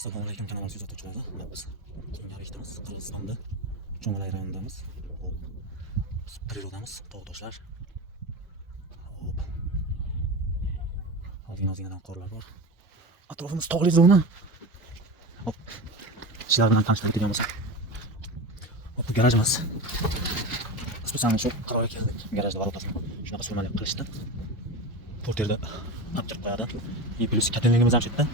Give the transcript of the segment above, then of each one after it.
Assalomu alaykum kanal kuzatuvchilari. Biz keyingi ishdamiz. Qirg'izistonda Cho'ngalay rayonidamiz. Hop. Prirodamiz, tog' toshlar. Hop. Ozgina-ozginadan qorlar bor. Atrofimiz tog'li zona. Hop. Ishlar bilan tanishtirib o'tgan bo'lsak. Hop, bu garajimiz. Spesialni shu qarorga keldik. Garajda vorotasini shunaqa surmali qilishdi. Porterda aptirib qo'yadi. И plus katenligimiz ham shu yerda.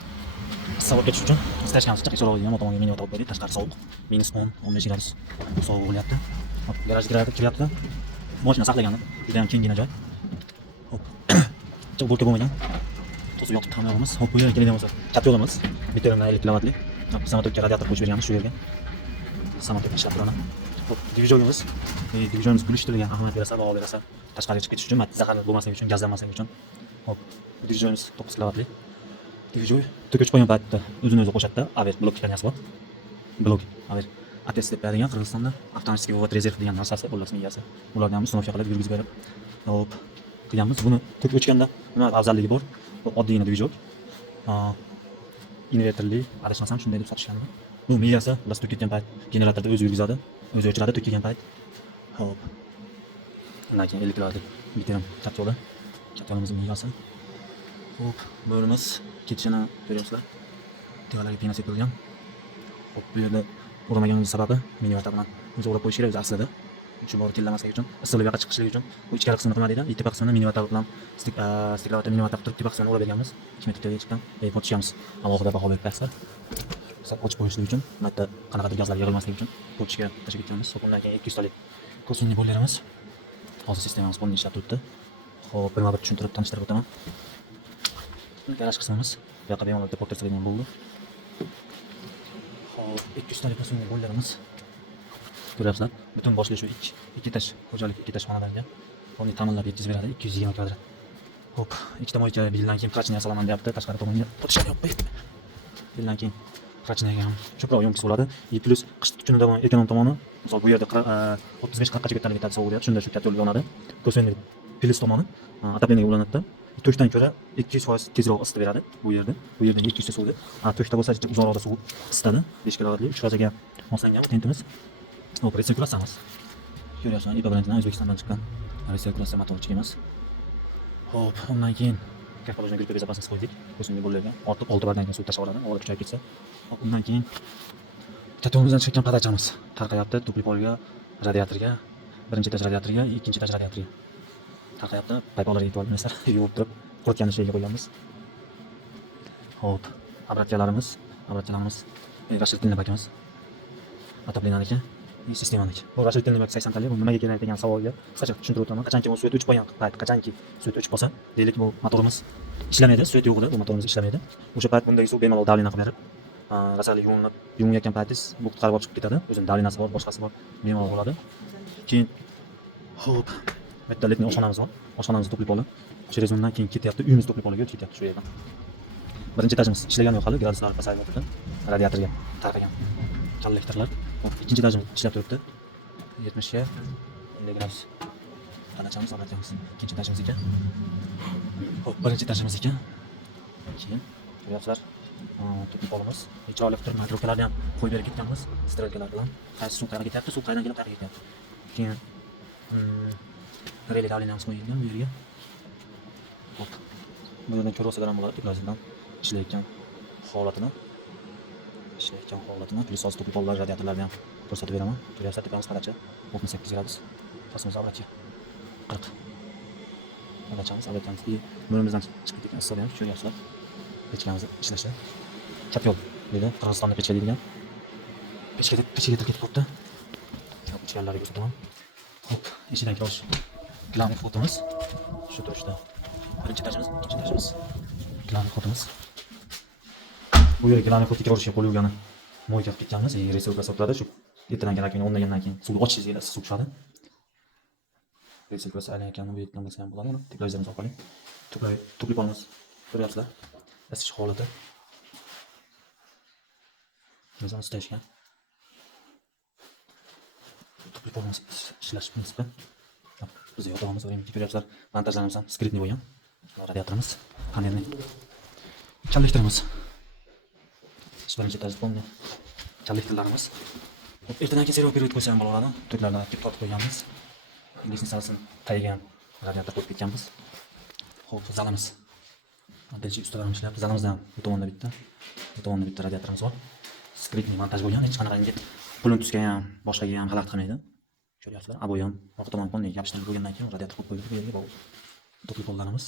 Sovuqga tushish uchun istashganimiz chiqib so'raydigan motomonga meni o'tib berdi. Tashqari sovuq. -10-15 gradus sovuq bo'lyapti. Hop, garajga kiryapti. Mashina saqlagani juda ham kengina joy. Hop. Chiq bo'lka bo'lmagan. To'sib yoqib ta'mirlaymiz. Hop, bu yerga keladigan bo'lsa, katta yo'limiz. Bitta yo'ldan 50 kilovatli. Hop, samolyotga radiator qo'yib berganmiz shu yerga. Samolyot ishlab turadi. Hop, dvijogimiz. Dvijogimiz bo'lishtirilgan, ahamiyat berasa, baho berasa, tashqariga chiqib ketish uchun, zaharli bo'lmasligi uchun, gazlanmasligi uchun. Hop, dvijogimiz 9 kilovatli. Dvijoy to'kich qo'ygan paytda o'zini-o'zi qo'shadi. Aver blok chiqargani bor. Blok, aver attest deb beradigan Qirg'izistonda avtomatik vod rezerv degan narsasi, xullas miyasi. Ulardan ustunovka qilib yurgizib berib, hop, qilganmiz. Buni to'k o'chganda nima afzalligi bor? Oddiygina dvijok. Inverterli, adashmasam shunday deb sotishgan. Bu miyasi, ular to'k ketgan payt generatorda o'zi yurgizadi, o'zi o'chiradi to'k kelgan payt. Hop. Undan keyin 50 kilovatlik bitta katta yo'li. Katta yo'limiz miyasi. Hop, bo'limiz ketishini ko'ryapsizlar. Devorlarga pena sepilgan. Hop, bu yerda o'ramaganimiz sababi minivator bilan o'zi o'rab qo'yish kerak o'zi aslida. Shu bor kellamaslik uchun, issiqlik yoqqa chiqishligi uchun bu ichkari qismini nima deydi? Tepa qismini minivator bilan stiklavatni minivator turib tepa qismini o'rab berganmiz. 2 metrga chiqqan. Pochishamiz. Alohida baho berib bersa. Sap ochib qo'yishligi uchun, marta qanaqadir gazlar yig'ilmasligi uchun pochishga tashib ketganmiz. Undan keyin 200 talik ko'sinli bo'lganimiz. Hozir sistemamiz qo'lni ishlab turibdi. Hop, bir tushuntirib tanishtirib o'taman. Garaj qismimiz. Bu yoqqa bemalol porter so'ragan bo'ldi. Hop, 200 talik ko'sinli bo'lganimiz. Ko'ryapsizlar, butun boshli shu ikki etaj xo'jalik, ikki etaj xonadonga qo'lni ta'minlab yetkazib beradi, 220 kvadrat. Hop, ikkita moyka bildan keyin krachniya solaman deyapti, tashqari tomonga potishni yopib qo'ydi. Bildan keyin krachniyaga ham ko'proq yomkis bo'ladi. И plus qish kuni davomida ekonom tomoni, misol bu yerda 35-40 gacha ko'tarilib ketadi sovuq deyapti, shunda shu katta yo'l yonadi. Ko'sinli plus tomoni отоплениеga ulanadi. To'shdan ko'ra 200% tezroq isitib beradi bu yerda. Bu yerda 200 ta suvdi. To'shda bo'lsa uzoqroqda suv isitadi. 5 kilovatli 3 fazaga moslangan tentimiz. Hop, resirkulatsiyamiz. Ko'ryapsizlar, IPA brendidan O'zbekistondan chiqqan resirkulatsiya motorchik emas. Hop, undan keyin kahvalojni grupa bezopasnost qo'ydik. Ko'sinli bo'lgan. Ortib 6 bardan keyin suv tashib oladi, olib kuchayib ketsa. Hop, undan keyin katomizdan chiqqan padachamiz tarqayapti tupli polga, radiatorga, birinchi etaj radiatorga, ikkinchi etaj radiatorga. Tarqayapti, paypoqlarga yetib olmaslar, yuvib turib, quritgan shayga qo'yganmiz. Hop, obratkalarimiz rashitinli bakamiz. Atoplenaniki, sistemaniki. Bu rashitinli bak 80 talik. Bu nimaga kerak degan savolga qisqacha tushuntirib o'taman. Qachonki bu suvet o'chib qolgan payt, qachonki suvet o'chib qolsa, deylik bu motorimiz ishlamaydi, suvet yo'q edi, bu motorimiz ishlamaydi. O'sha payt bunday suv bemalol davlina qilib berib, rasali yuvinayotgan paytingiz bu qutqarib olib chiqib ketadi. O'zining davlinasi bor, boshqasi bor, bemalol bo'ladi. Keyin hop, bitta letniy oshxonamiz bor. Oshxonamiz tupli poli. Через undan keyin ketyapti, uyimiz tupli poliga o'tib ketyapti shu yerdan. Birinchi etajimiz ishlagan yo'q hali, graduslar pasayib yotibdi. Radiatorga tarqagan kollektorlar. Ikkinchi etajimiz ishlab turibdi. 70 ga 50 gradus. Qanachamiz obratamiz. Ikkinchi etajimiz ekan. Hop, birinchi etajimiz ekan. Keyin ko'ryapsizlar, tupli polimiz. Chiroyli qilib matrokalarni ham qo'yib berib ketganmiz. Strelkalar bilan. Qaysi suv qayerga ketyapti, suv qayerdan kelib qayerga ketyapti. Keyin relay davleniyamiz qo'yilgan bu yerga. Hop. Bu yerdan ko'rsalar ham bo'ladi, tekrordan ishlayotgan holatini. Plus hozir tupli pollar, radiatorlarni ham ko'rsatib beraman. Ko'ryapsizlar, tepamiz qarachi, 68 gradus. Pastimiz obratcha 40. Obratchamiz. Bo'limizdan chiqib ketgan issiq ham ko'ryapsizlar. Pechkamiz ishlashi. Katta yo'l dedi, Qirg'izistonda pechka deydigan. Pechkaga ketib qoldi. Hop, ichkarilariga ko'rsataman. Hop, eshidan kirish. Glavniy fotimiz shu turishda. Birinchi etajimiz, ikkinchi etajimiz. Glavniy fotimiz. Bu yerga glavniy fotga kirishga qo'l yuvgani moyka qilib ketganmiz. Resirkulatsiya o'tadi. Shu ertadan keyin o'rnagandan keyin suvni ochishingizga suv tushadi. Resirkulatsiya aylanayotganini bu yerdan bilsa ham bo'ladi. Teplazamiz orqali. Tupli polimiz ko'ryapsizlar. Isish holati. Mezon istashgan. Tupli polimiz ishlash prinsipi. Biz yordamimiz o'rnimizga ko'ryapsizlar. Montajlarimiz ham skritni bo'lgan. Radiatorimiz, panelni kollektorimiz. birinchi etaj bo'ldi. Kollektorlarimiz. Ertadan keyin servis berib qo'ysa ham bo'laveradi. To'klardan olib tortib qo'yganmiz. Inglizning salasini tayigan radiator qo'yib ketganmiz. Xo'p, zalimiz. Modelchi ustalarimiz ishlayapti. Zalimizda ham bu tomonda bitta, bu tomonda bitta radiatorimiz bor. Skritni montaj bo'lgan, hech qanaqangi Bluetoothga ham, boshqaga ham xalaqit qilmaydi. Ko'ryapsizlar, aboy ham orqa tomon qonday yopishtirib bo'lgandan keyin radiator qo'yib qo'yildi. Bu yerga bu to'pli pollarimiz.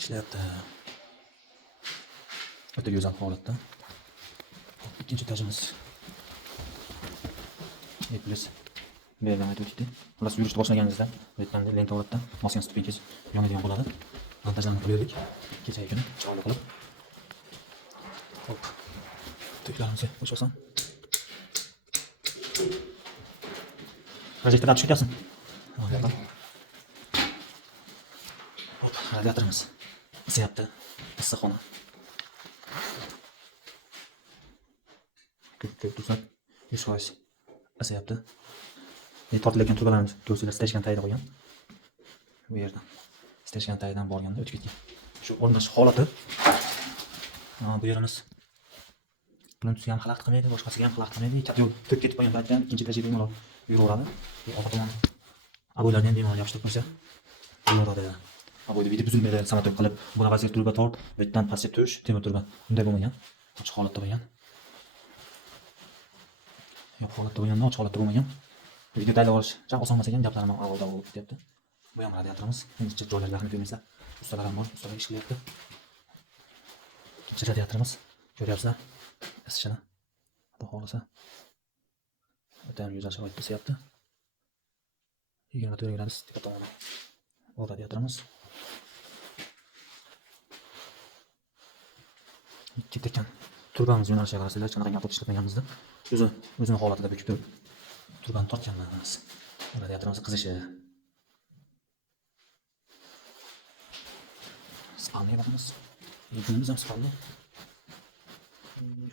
Ishlayapti. O'ta go'zal holatda. Ikkinchi etajimiz. Plus bu yerdan aytib o'tdik. Xullas yurishni boshlaganingizda bu yerdan lenta holatda maskan stupingiz yonadigan bo'ladi. Montajlarni qildik. Kechaga kuni chiroyli qilib. Hop. To'klarimizni qo'shasan. Projektordan tushib ketyapsan. Hop, radiatorimiz. Isyapti. Issiqxona. Ko'p 100%. Isyapti. Tortilayotgan turbalarimiz ko'rsizlar steshkan tayida qo'ygan. Bu yerdan steshkan tayidan borganda o'tib ketgan. Shu o'rnash holati. Bu yerimiz Bluetoothga ham xalaqit qilmaydi, boshqasiga ham xalaqit qilmaydi. Katta yo'l to'kib ketib qolgan paytda ikkinchi etajiga bemalol yuraveradi. Orqa tomon aboylarni ham bemalol yopishtirib qo'ysa bo'laveradi. Aboyda bitta buzilmaydi, samotok qilib, buni vazir turba tort, bu yerdan pastga tush, temir turba. Bunday bo'lmagan. Ochiq holatda bo'lgan. Yo'q holatda bo'lganda, ochiq holatda bo'lmagan. Video tayyorlab olish oson emas ekan, gaplarim ham avvalda bo'lib ketyapti. Bu ham radiatorimiz. Ingichka joylarga rahmat bermaysizlar. Ustalar ham bor, ustalar ish qilyapti. Ikkinchi radiatorimiz. Ko'ryapsizlar? Isishini. Xudo xolasa. O'ta ham go'zal sharoitda isyapti. 24 gradus tepa tomoni. Bu radiatorimiz. Ketgan turbamiz yo'nalishiga qarasanglar, qanaqa gap ishlatmaganmizda. O'zini holatida bukib turib turbani tortganmiz. Radiatorimiz qizishi. Spalni bakamiz. Yuzimiz ham spalni.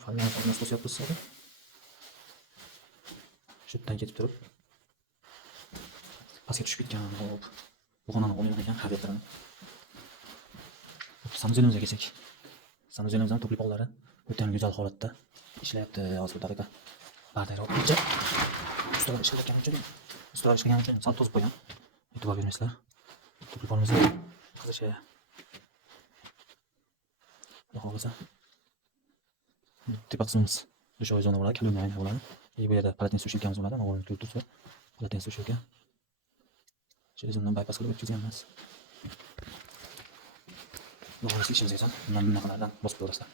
Falyan qilmas bo'lsa yapsiz. Shundan ketib turib pastga tushib ketgan. Hop. Bu xonani o'ynagan ekan radiatorni. Samozelimizga kelsak. Samozelimiz ham to'pli pollari o'ta ham go'zal holatda ishlayapti. Hozir bu daqiqa. Bardayroq o'tcha. Ustalar ishlayotgan uchun, ustalar ishlagan uchun sal to'zib qo'ygan. E'tibor bermaysizlar. To'pli pollamizni qizishi. Xohlasa. Tepa qismimiz dushoy zona bo'ladi, kalunayni bo'ladi. Bu yerda palatin sushilkamiz bo'ladi, mana ko'rib turibsiz. Palatin sushilka. Jelezondan bypass qilib o'tkazganmiz. Bu xohlasa ishimizga ham bundan bunaqalardan bosib ko'rasizlar.